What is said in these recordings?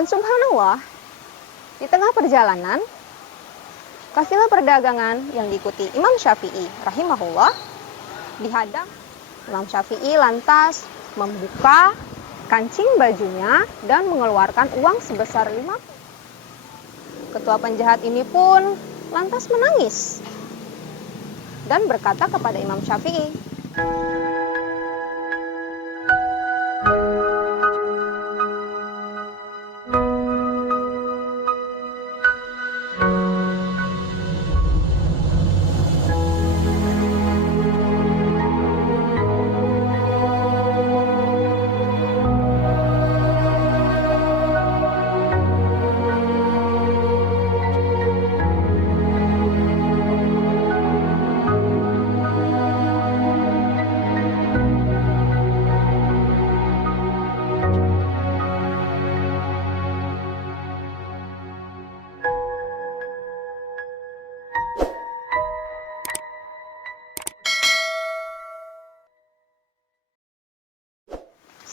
Dan subhanallah, di tengah perjalanan, kafilah perdagangan yang diikuti Imam Syafi'i rahimahullah dihadang. Imam Syafi'i lantas membuka kancing bajunya dan mengeluarkan uang sebesar 50. Ketua penjahat ini pun lantas menangis dan berkata kepada Imam Syafi'i,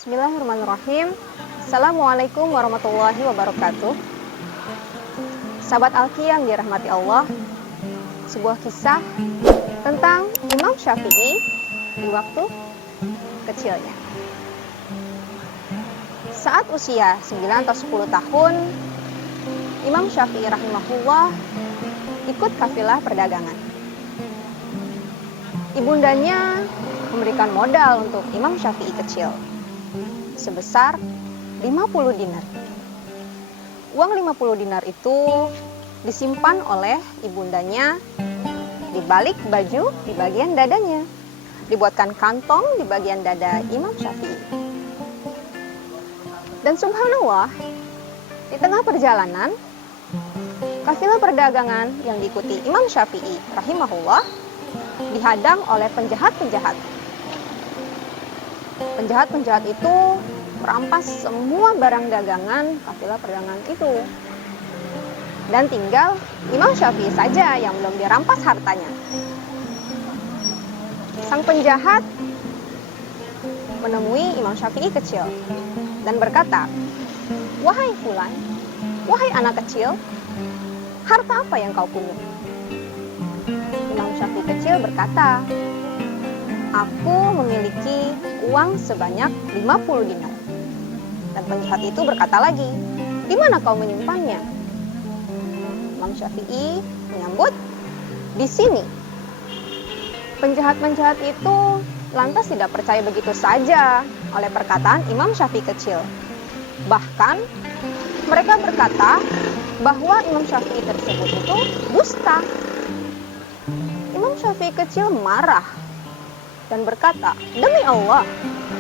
Bismillahirrahmanirrahim. Assalamualaikum warahmatullahi wabarakatuh. Sahabat Alki yang dirahmati Allah, sebuah kisah tentang Imam Syafi'i di waktu kecilnya. Saat usia 9 atau 10 tahun, Imam Syafi'i rahimahullah ikut kafilah perdagangan. Ibundanya memberikan modal untuk Imam Syafi'i kecil sebesar 50 dinar. Uang 50 dinar itu disimpan oleh ibundanya di balik baju di bagian dadanya. Dibuatkan kantong di bagian dada Imam Syafi'i. Dan subhanallah, di tengah perjalanan, kafilah perdagangan yang diikuti Imam Syafi'i rahimahullah dihadang oleh penjahat-penjahat. Penjahat-penjahat itu merampas semua barang dagangan kafilah perdagangan itu. Dan tinggal Imam Syafi'i saja yang belum dirampas hartanya. Sang penjahat menemui Imam Syafi'i kecil dan berkata, "Wahai fulan, wahai anak kecil, harta apa yang kau punya?" Imam Syafi'i kecil berkata, "Aku memiliki uang sebanyak 50 dinar." Dan penjahat itu berkata lagi, "Di mana kau menyimpannya?" Imam Syafi'i menyambut, "Di sini." Penjahat-penjahat itu lantas tidak percaya begitu saja oleh perkataan Imam Syafi'i kecil. Bahkan mereka berkata bahwa Imam Syafi'i tersebut itu dusta. Imam Syafi'i kecil marah dan berkata, "Demi Allah,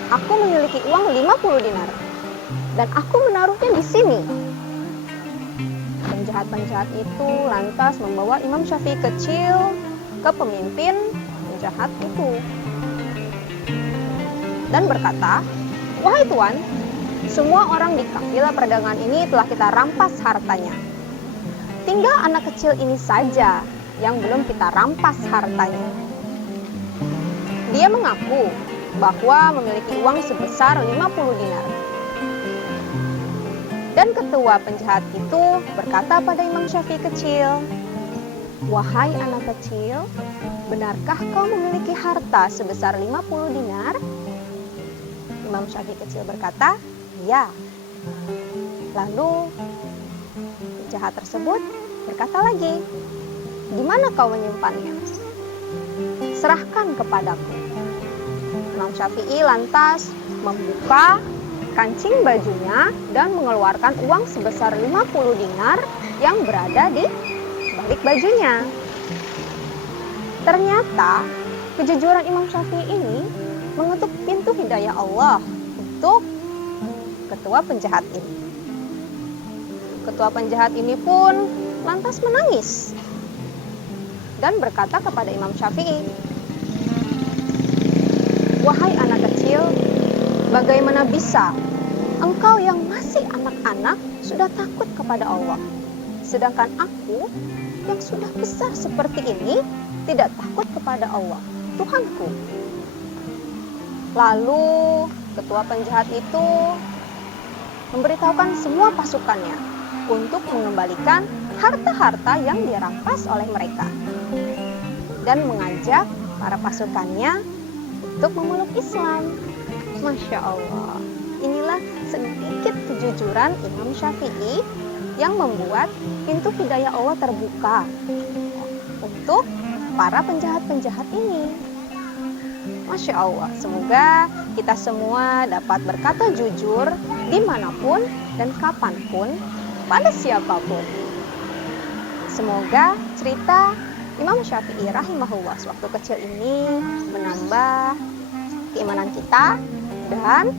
aku memiliki uang 50 dinar dan aku menaruhnya di sini." Penjahat-penjahat itu lantas membawa Imam Syafi'i kecil ke pemimpin penjahat itu dan berkata, "Wahai tuan, semua orang di kafilah perdagangan ini telah kita rampas hartanya. Tinggal anak kecil ini saja yang belum kita rampas hartanya. Dia mengaku bahwa memiliki uang sebesar 50 dinar." Dan ketua penjahat itu berkata pada Imam Syafi'i kecil, "Wahai anak kecil, benarkah kau memiliki harta sebesar 50 dinar?" Imam Syafi'i kecil berkata, "Ya." Lalu penjahat tersebut berkata lagi, "Di mana kau menyimpannya? Serahkan kepadaku." Imam Syafi'i lantas membuka kancing bajunya dan mengeluarkan uang sebesar 50 dinar yang berada di balik bajunya. Ternyata kejujuran Imam Syafi'i ini mengetuk pintu hidayah Allah untuk ketua penjahat ini. Ketua penjahat ini pun lantas menangis dan berkata kepada Imam Syafi'i, "Wahai anak kecil, bagaimana bisa engkau yang masih anak-anak sudah takut kepada Allah, sedangkan aku yang sudah besar seperti ini tidak takut kepada Allah, Tuhanku?" Lalu ketua penjahat itu memberitahukan semua pasukannya untuk mengembalikan harta-harta yang dirampas oleh mereka dan mengajak para pasukannya untuk memeluk Islam. Masya Allah, inilah sedikit kejujuran Imam Syafi'i yang membuat pintu hidayah Allah terbuka untuk para penjahat-penjahat ini. Masya Allah, semoga kita semua dapat berkata jujur dimanapun dan kapanpun, pada siapapun. Semoga cerita Imam Syafi'i rahimahullah sewaktu kecil ini menambah keimanan kita dan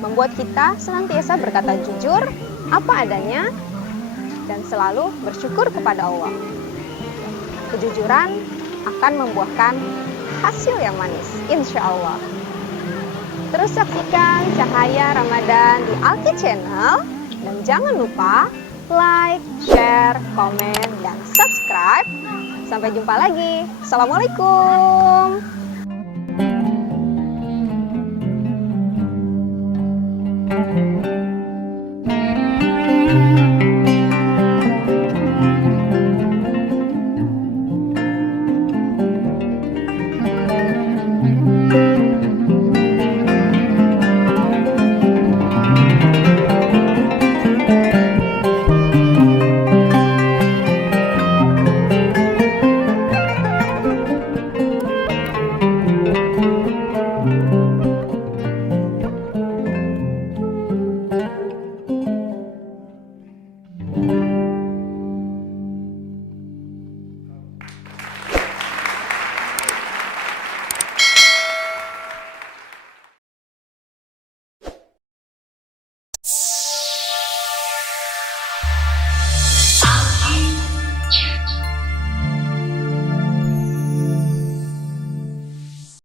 membuat kita senantiasa berkata jujur apa adanya dan selalu bersyukur kepada Allah. Kejujuran akan membuahkan hasil yang manis, insya Allah. Terus saksikan Cahaya Ramadan di Alki Channel dan jangan lupa like, share, komen, dan subscribe. Sampai jumpa lagi. Assalamualaikum.